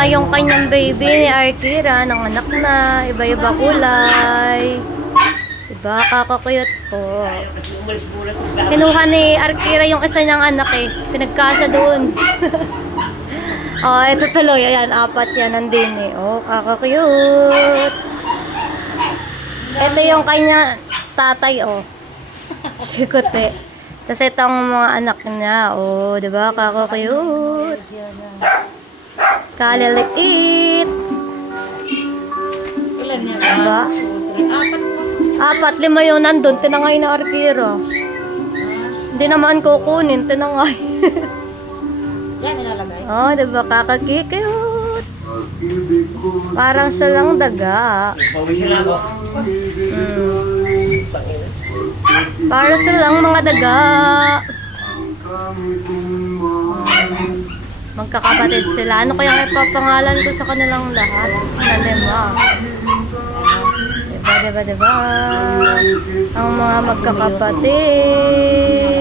na yung kanyang baby ni Arkira. Nanganak na. Iba-iba kulay. Diba? Kakakuyot po. Itong. Kinuha ni Arkira yung isa niyang anak eh. Pinagkasa doon. oh, ito tuloy. Ayan, apat yan nandin eh. Oh, kakakuyot. Ito yung kanya tatay oh. Sikot eh. Tapos ito ang mga anak niya. Oh, di ba? Kakakuyot. Kaliliit. Ilan yan? Diba? Apat. Apat, lima yun nandun. Tinangay na Arkira. Hindi naman kukunin. Tinangay. Yan nilalagay. Oh, di ba kakakikiyot? Parang daga. Pauwi sila ako. Mm. Para silang mga daga. Magkakapatid sila. Ano kaya may papangalan ko sa kanilang lahat? Na lima. Diba, diba, diba? Ang mga magkakapatid.